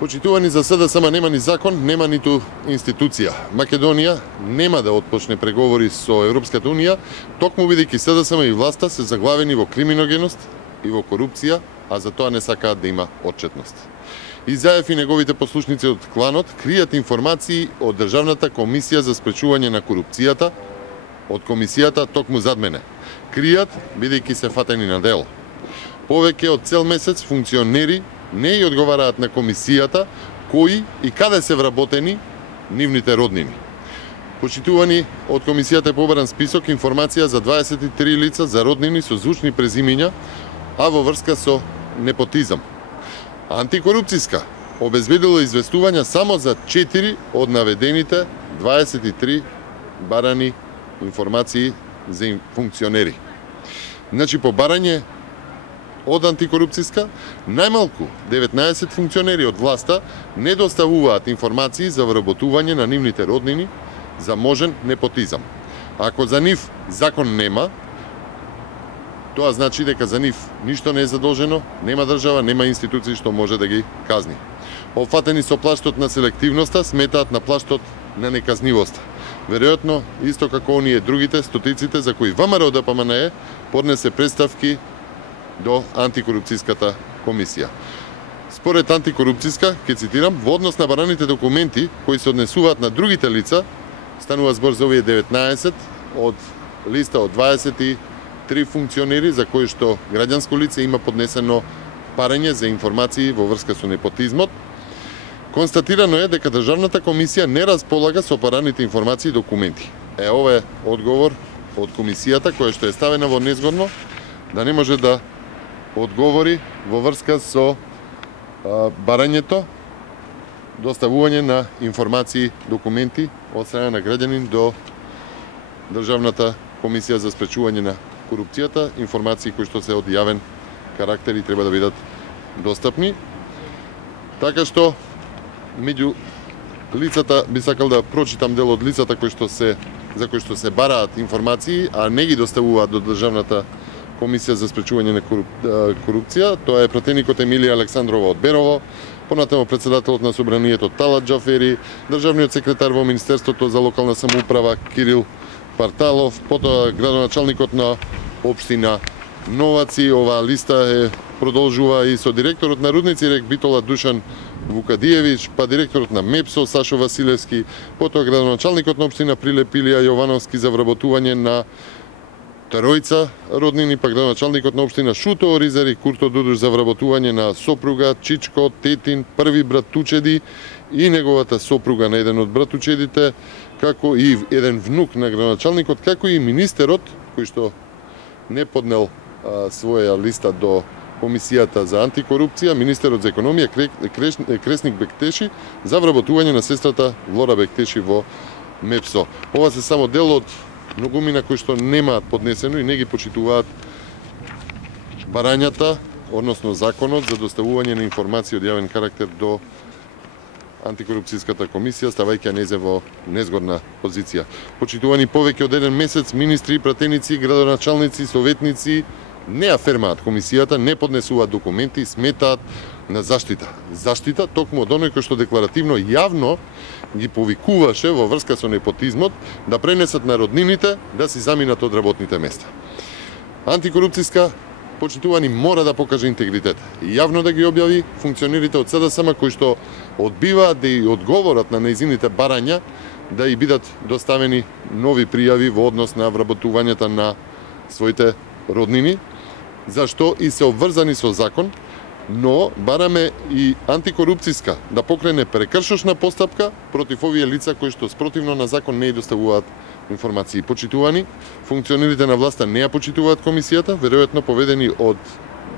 Почитувани, за СДСМ нема ни закон, нема ниту институција. Македонија нема да отпочне преговори со Европската Унија, токму бидејќи СДСМ и власта се заглавени во криминогеност и во корупција, а за тоа не сакаат да има отчетност. Заев и неговите послушници од кланот кријат информации од Државната комисија за спречување на корупцијата, од комисијата токму зад мене. Кријат бидејќи се фатени на дело. Повеќе од цел месец функционери не ја одговараат на комисијата кои и каде се вработени нивните роднини. Почитувани, од комисијата е побаран список информација за 23 лица за роднини со звучни презимиња, а во врска со непотизам. Антикорупцијска обезбедила известувања само за 4 од наведените 23 барани информации за функционери. Значи, по барање од антикорупцијска, најмалку 19 функционери од власта не доставуваат информации за вработување на нивните роднини за можен непотизам. Ако за нив закон нема, тоа значи дека за нив ништо не е задолжено, нема држава, нема институции што може да ги казни. Опфатени со плаштот на селективноста, сметаат на плаштот на неказнивоста. Веројатно, исто како оние другите стотиците за кои ВМРО ДПМНЕ поднесе представки до антикорупцијската комисија. Според антикорупцијска, ќе цитирам, во однос на бараните документи кои се однесуваат на другите лица, станува збор за овие 19 од листа од 23 функционери за кои што граѓанско лице има поднесено барање за информации во врска со непотизмот. Констатирано е дека Државната комисија не располага со бараните информации и документи. Ова е одговор од комисијата која што е ставена во незгодно да не може да одговори во врска со барањето, доставување на информации, документи од страна на граѓанин до Државната комисија за спречување на корупцијата, информации кои што се од јавен карактер и треба да бидат достапни. Така што, меѓу лицата, би сакал да прочитам дел од лицата за кои што се бараат информации, а не ги доставуваат до Државната комисија за спречување на корупција. Тоа е пратеникот Емилија Александрова од Берово, понатаму председателот на Собранието Талат Џафери, државниот секретар во Министерството за локална самоуправа Кирил Парталов, потоа градоначалникот на општина Новаци. Оваа листа продолжува и со директорот на Рудници рек Битола Душан Вукадиевич, па директорот на МЕПСО Сашо Василевски, потоа градоначалникот на општина Прилепилија Јовановски за вработување на тројца роднини, па градоначалникот на општина Шуто Оризари Курто Дудуш за вработување на сопруга Чичко Тетин, први брат Тучеди и неговата сопруга на еден од братучедите, како и еден внук на градоначалникот, како и министерот кој што не поднел своја листа до Комисијата за антикорупција, министерот за економија Кресник Бектеши за вработување на сестрата Влора Бектеши во МЕПСО. Ова се само дел од многумина кои што немаат поднесено и не ги почитуваат барањата, односно законот за доставување на информации од јавен карактер до антикорупцијската комисија, ставајќи незе во незгодна позиција. Почитувани, повеќе од еден месец министри, пратеници, градоначалници, советници не афермаат комисијата, не поднесуваат документи, сметаат на заштита. Заштита токму од оној кој што декларативно јавно ги повикуваше во врска со непотизмот да пренесат на роднините да си заминат од работните места. Антикорупцијска, почитувани, мора да покаже интегритет и јавно да ги објави функционерите од СДСМ кои што одбиваат да и одговорат на нејзините барања да и бидат доставени нови пријави во однос на вработувањето на своите роднини, зашто и се обврзани со закон, но бараме и антикорупцијска да покрене прекршошна постапка против овие лица кои што спротивно на закон не ја доставуваат информации. Почитувани, функционерите на власта не ја почитуваат комисијата, веројатно поведени од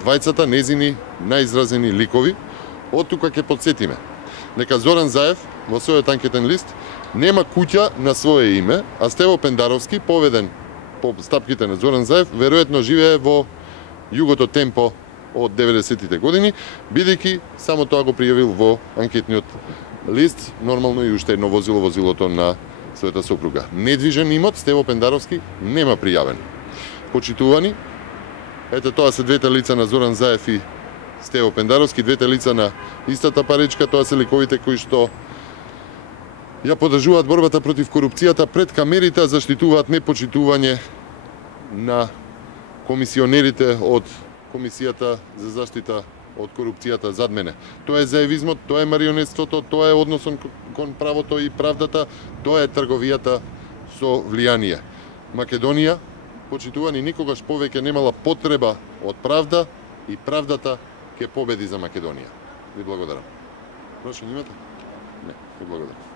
двајцата незини најизразени ликови. Од тука ќе подсетиме дека Зоран Заев во својот анкетен лист нема куќа на свое име, а Стево Пендаровски, поведен по стапките на Зоран Заев, веројатно живее во југото Темпо од 90-тите години, бидејќи само тоа го пријавил во анкетниот лист, нормално и уште едно возило, возилото на својата сопруга. Недвижен имот Стево Пендаровски нема пријавен. Почитувани, ете тоа се двете лица на Зоран Заев и Стево Пендаровски, двете лица на истата паричка, тоа се ликовите кои што ја поддржуваат борбата против корупцијата пред камерите, заштитуваат непочитување на комисионерите од Комисијата за заштита од корупцијата зад мене. Тоа е заевизмот, тоа е марионетството, тоа е односот кон правото и правдата, тоа е трговијата со влијание. Македонија, почитувани, никогаш повеќе немала потреба од правда и правдата ќе победи за Македонија. Ви благодарам. Прашање имате? Не, ви благодарам.